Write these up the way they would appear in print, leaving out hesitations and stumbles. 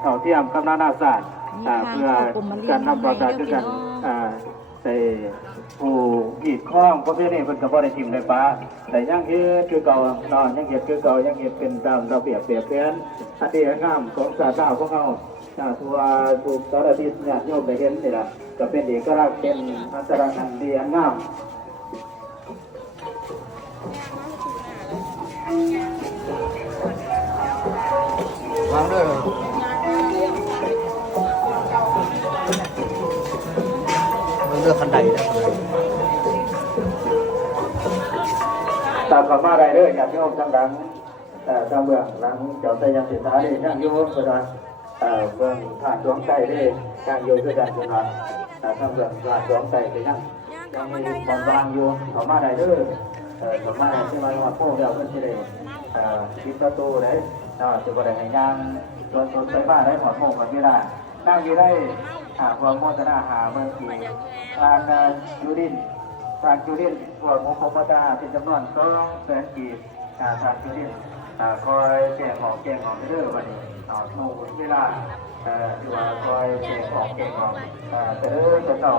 เท่าเทียมกับนานาศาสตร์เพื่อการนำความสะอาดกันใส่ผู้ขีดข้องประเภทนี้เป็นกระบอกในทีมในป่าแต่ยังเฮ็ดคือเก่านอนยังเฮ็ดคือเก่ายังเฮ็ดเป็นตามระเบียบเปรียบเทียนอันนี้งามของศาสนาของเขาทัวถูกสารทิศญาติโยมไปเห็นนี่ละก็เป็นเอกลักษณ์เป็นอัตลักษณ์อันดีอันงามวางด้วยเลือกคันใดนะตามคำว่าอะไรเด้อญาติโยมทั้งหลังทางเมืองหลังเจ้าใจยังศิษาได้ยังโยมประธานเมืองผ่านดวงใจได้ยังโยมคือการกุศลทางเมืองผ่านดวงใจไปยังมีบอลวางอยู่คำว่าอะไรเด้อคำว่าที่มาโป้งเดียวก็ที่ได้ปิดประตูได้จะบ่ได้ให้ย่างโดนไฟฟ้าได้หมดโมงกันไม่ได้นั่งอยู่ได้ความโมทนาหาเมื่อกี้ทางยูดินทางยูดินพวกมุขปตาเป็นจำนวน200,000 กีบทางยูดินคอยแจกของเรื่อยวันนี้โน่นเวลาอยู่คอยแจกของแต่จะต้อง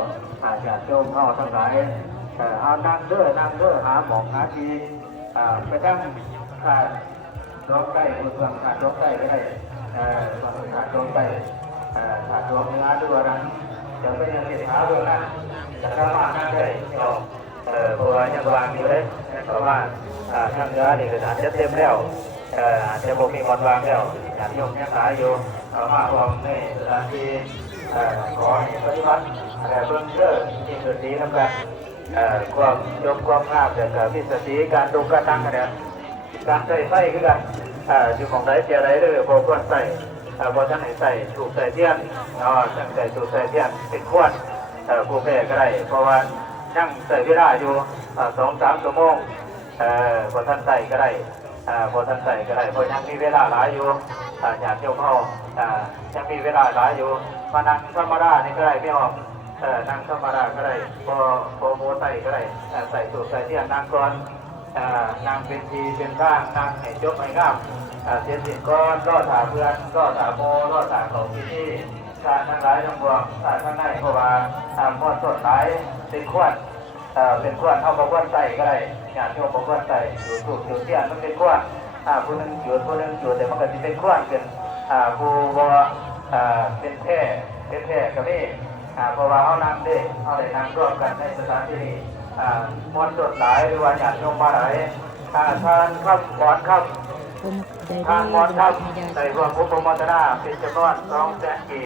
จากโจมเข้าทั้งหลายเอานั่งเด้อหาหมองหาทีไปตั้งร้องใกล้คนเมืองร้องใกล้ก็ได้ร้องใกล้ร้องเนื้อด้วยนั้นจะเป็นยังไงหาด้วยนั้นจะสามารถนั่งได้เพราะว่ายังวางอยู่เลยเพราะว่าทางเนื้อนี่ก็อาจจะเต็มแล้วอาจจะบ่มีคนวางแล้วอยากยกยังหาอยู่มาลองในสถานที่ขอปฏิบัติเบื้องเรื่องที่สุดดีทำกันความยกความงามแต่กับวิสติการดูการนั่งกันเนี่ยการใส่ไส้คือกันอยู่ของใดเสียใดเลยพอควรใส่พอท่านไหนใส่ถูกใส่เทียนท่านใส่ถูกใส่เทียนเป็นควรผู้แพ้ก็ได้เพราะว่านั่งใส่เวลาอยู่2-3 ชั่วโมงพอท่านใส่ก็ได้พอท่านใส่ก็ได้พอยังมีเวลาหลายอยู่อยากโยมเอายังมีเวลาหลายอยู่มานั่งธรรมดานี่ก็ได้ไม่ออกนั่งธรรมดาก็ได้พอโมใส่ก็ได้ใส่ถูกใส่เทียนนั่งก่อนนางเป็นทีเป็นข้างนางให้ยกให้งามเสียสิก้อนก็ถาเพื่อนก็ถาโมก็ถาของที่การทั้งหลายทั้งปวงทั้งในเพราะว่าพอสดหลายเป็นขวดเอาบกวนใส่ก็ได้งานโยมบกวนใส่อยู่ถูกอยู่เที่ยงมันเป็นขวดผู้นึงหยุดแต่มันก็จะเป็นขวดเป็นผู้ว่าเป็นแพร่ก็ไม่เพราะว่าเอานางได้เอาได้นางร่วมกันในสถานที่นี้มวลสดหลายหรือว่าญาติโยมมาหลายทานข้าวหมอนข้าวทานหมอนข้าวใส่รวมอุปโภคบริโภคเป็นจำนวน200,000 กีบ